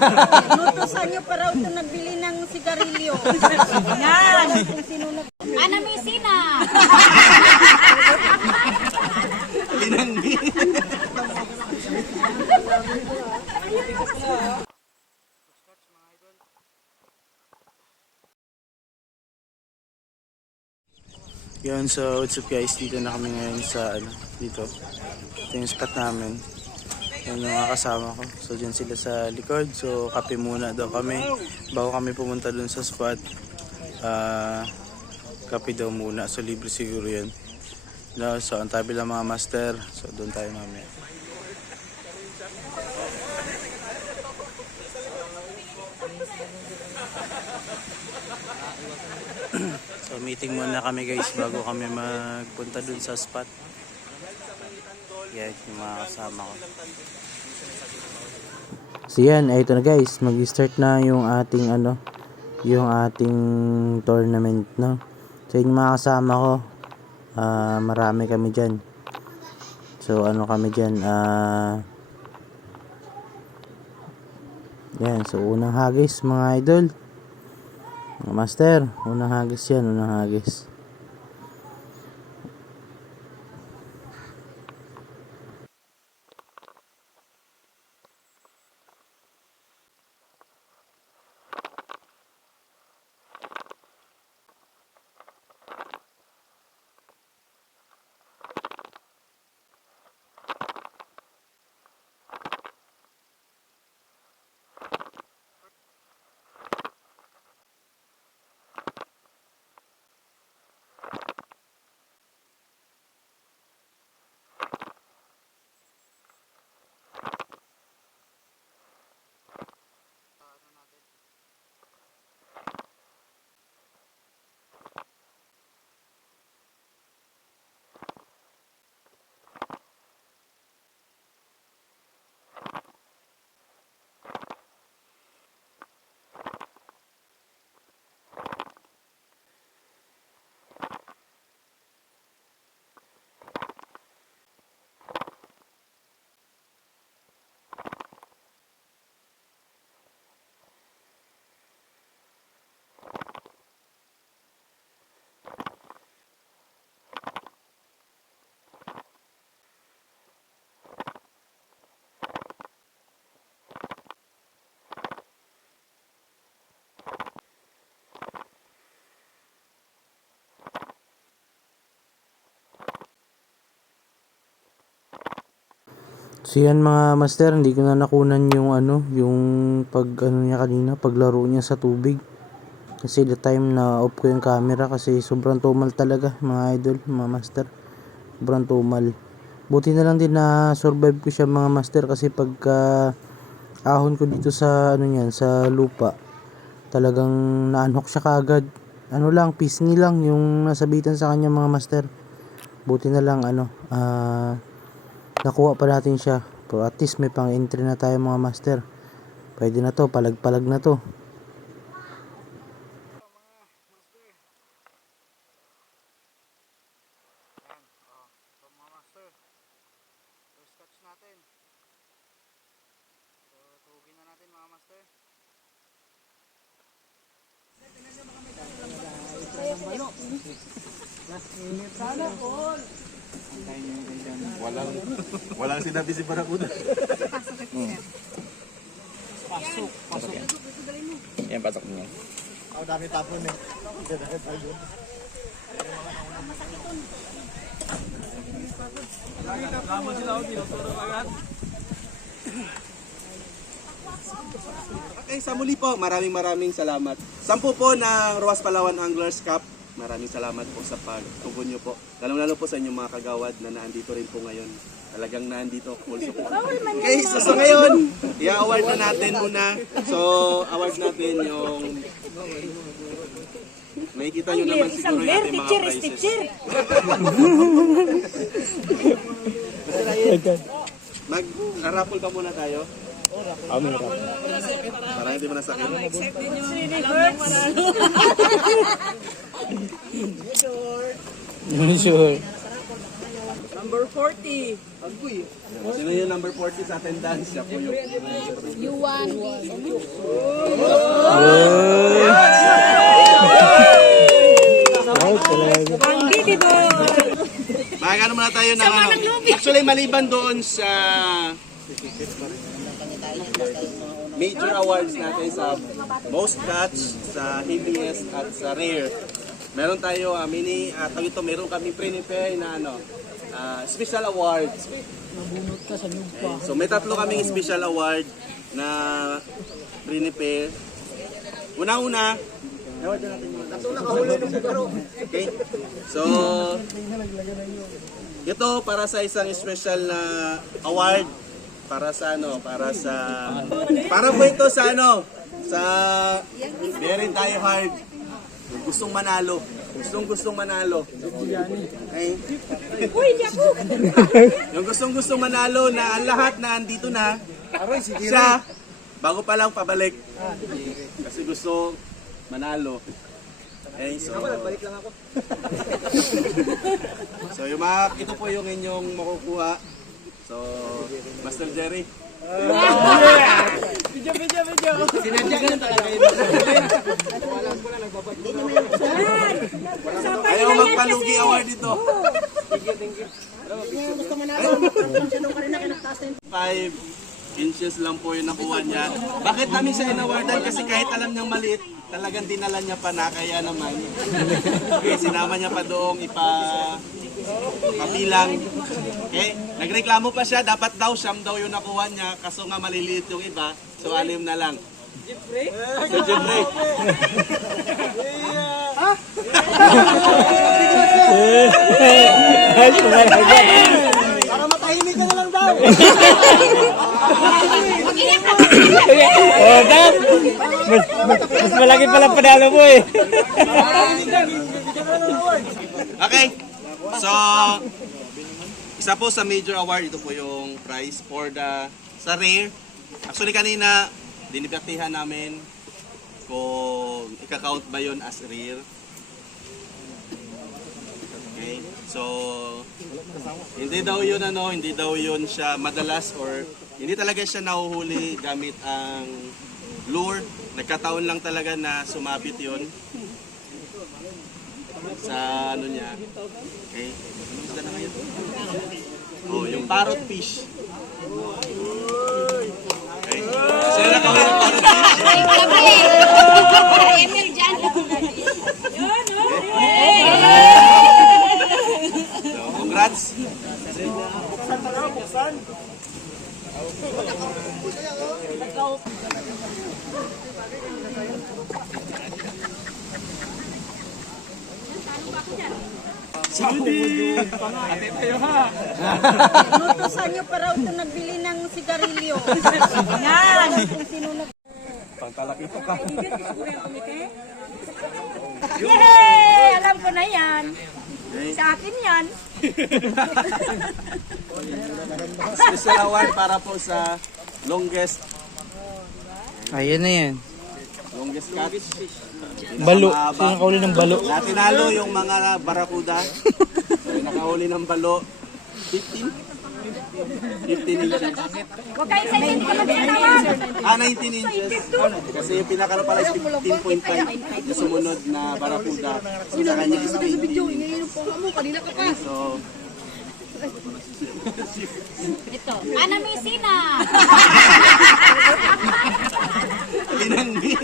Nutusan niyo pa raw ito nagbili ng sigarilyo. Yan. Ana Misina. Tinanggi. Yun, so what's up guys, dito na kami ngayon sa dito. Ito yung spot namin. Yan yung mga kasama ko. So dyan sila sa likod. So kape muna daw kami bago kami pumunta dun sa spot. Kape daw muna. So libre siguro yun. No, so ang tabi lang mga master. So doon tayo mamaya. So meeting muna kami guys bago kami magpunta dun sa spot. Yan yung mga kasama ko. So yan, ito na guys, mag-start na yung ating yung ating tournament, no. So yung mga kasama ko, marami kami diyan. So kami diyan, yan, so unang hagis mga idol. Mga master, unang hagis yan, unang hagis. So yan mga master, hindi ko na nakunan yung yung niya kanina, paglaro niya sa tubig. Kasi the time na off ko yung camera kasi sobrang tumal talaga mga idol, mga master. Sobrang tumal. Buti na lang din na survive ko siya mga master kasi pagka ahon ko dito sa niyan, sa lupa, talagang naanhok siya kaagad. Lang, pisngi lang yung nasabitan sa kanya mga master. Buti na lang nakuha pa natin siya. Pero at least may pang entry na tayo mga master. Pwede na to, palag-palag na to. First catch natin. So tugin na natin mga master. Sana po. Walang sinabi si Barakuda. Pasok. Yan, pasok niya. Ang dami tapon eh. Okay, sa muli po, maraming salamat. 10 po ng Roas Palawan Anglers Cup. Maraming salamat po sa pagtugon nyo po. Lalo po sa inyong mga kagawad na naandito rin po ngayon. Talagang naandito, full support. Okay, so ngayon, i-award na natin muna. So, award natin yung... Nakikita nyo naman siguro yung ating mga prizes. Mag-raffle pa muna tayo. Para hindi mo nasakit. Sure. number 40. Sino yung number 40 sa attendance? Siya po yung... Yuan. Magkano muna tayo ng ano? Actually, maliban doon sa major awards natin sa most catch, sa ABS at sa rare. Meron tayo mini meron kami prepare na ano, special awards. Okay. So may tatlo kaming special award na prepare. Una-una, okay. So ito para sa isang special na award para sa po ito sa sa very die hard. Gustong manalo. Gustong manalo. Okay. Yung gustong manalo na ang lahat na andito na. Siya, bago pa lang pabalik. Kasi gusto manalo. Okay, so balik lang ako. So yung ito po yung inyong makukuha. So, Master Jerry. Video. Sinadya talaga yun. Ayaw magpalugi award dito. Gusto mo na ako. 5 inches lang po yung nakuha niya. Bakit namin siya inawardan? Kasi kahit alam niyang maliit, talagang dinala niya pa na, kaya naman. Okay, sinama niya pa doong kapilang. Okay, nagreklamo pa siya, dapat daw siyam daw yung nakuha niya, kaso nga maliliit yung iba, so 6 na lang. So, Jeffrey. Para matahimik ka na lang daw. Oh, Dad! Mas malaki pala panalo mo eh. Okay, so isa po sa major award, ito po yung prize for sa rare. Actually kanina, dinibatihan namin kung ika-count ba yun as rare. Okay, so hindi daw yun siya madalas or hindi talaga siya nahuhuli gamit ang lure. Nagkataon lang talaga na sumabit yun sa niya. Okay, gusto na ngayon. Oh, yung parrot fish. Okay, kasi nakawin yung parrot fish. Emil dyan. So, congrats. Nutusan niyo pa raw ito nagbili ng sigarilyo. Yan. Kung sino Pangkalaki pa ka. Yay! Alam ko na yan. Sa akin yan. Special award para po sa longest Ayan na yan. catch. Balo. Sino nakahuli ng balo? Natinalo yung mga barakuda. So, nakahuli ng balo. 15 inches. Huwag kayo sa hindi ka magsinawag. 19 inches. Kasi yung pinakano pala is 15.5. Yung sumunod na barakuda. So, sa kanya is 20. So, Ito. Anamisina. linanggi.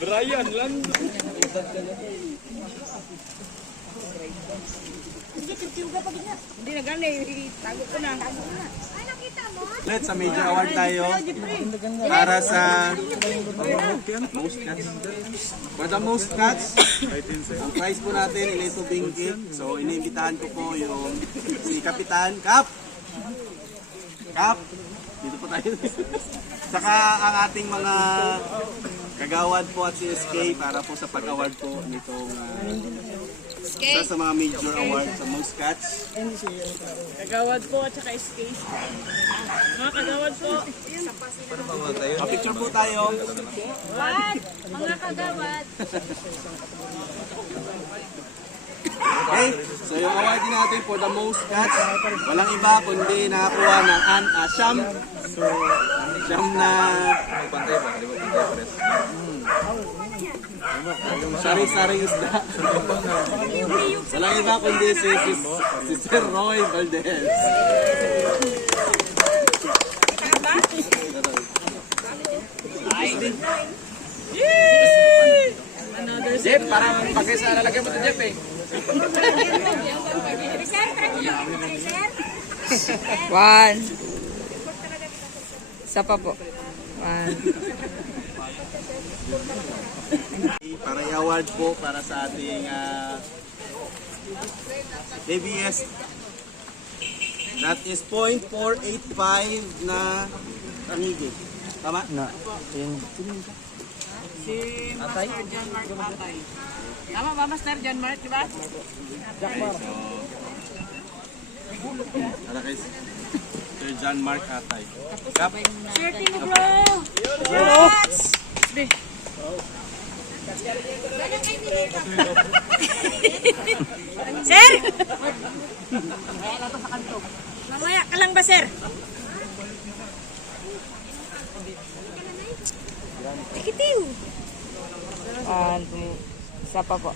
Brian lang. Hindi na gani, tago ko na. Let's sa major award tayo para sa most cuts. For the most cuts, ang prize po natin Ileto Benguet. So iniimbitahan ko po yung si Kapitan Kap. Dito po tayo. Saka ang ating mga kagawad po at CSK para po sa pag-award po nitong Isa sa mga major awards sa most catch. Kagawad po at saka SK. Mga kagawad po. Picture po tayo. What? Mga kagawad. Okay, so yung award din natin for the most catch, walang iba kundi nakakuha ng siyam. So, siyam na sari-saring isda. Walang iba kundi si Sir Roy Valdez. Jeff, parang pag-isa lalagyan mo ito, Jeff eh. Sir, tranquilo. Sir. One. Isa pa po. One. Para i-award po para sa ating ABS. That is 0.485 na kamigi. Tama? Na, yun. Si Master John Mark Atay. Tama ba, Master John Mark, di ba? Para kay Sir John Mark Atay. Kap. Sir Tino Bro. Sir! Mamaya ka lang ba, sir? Tikitiw. One, two. Isa pa po.